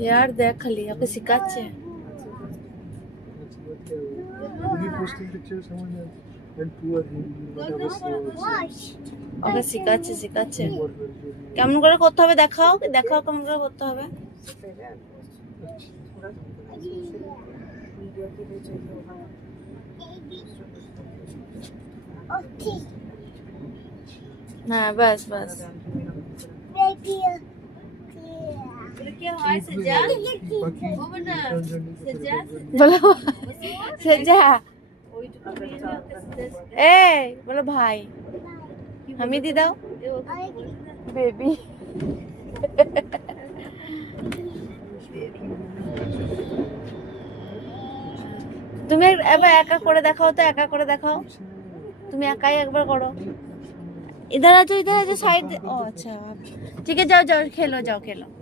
यार देख खाली आपको सिखाচ্ছে ওকে শিখাচ্ছে শিখাচ্ছে কেমন করে করতে হবে দেখাও দেখাও কেমন করে করতে হবে হ্যাঁ বাস বাস बोलो सजा ए बोलो भाई हमें दी दाओ बेबी তুমি এবার একা করে দেখাও তো একা করে দেখাও তুমি একাই একবার করো इधर आ जाओ साइड ओ अच्छा ठीक है जाओ जाओ खेलो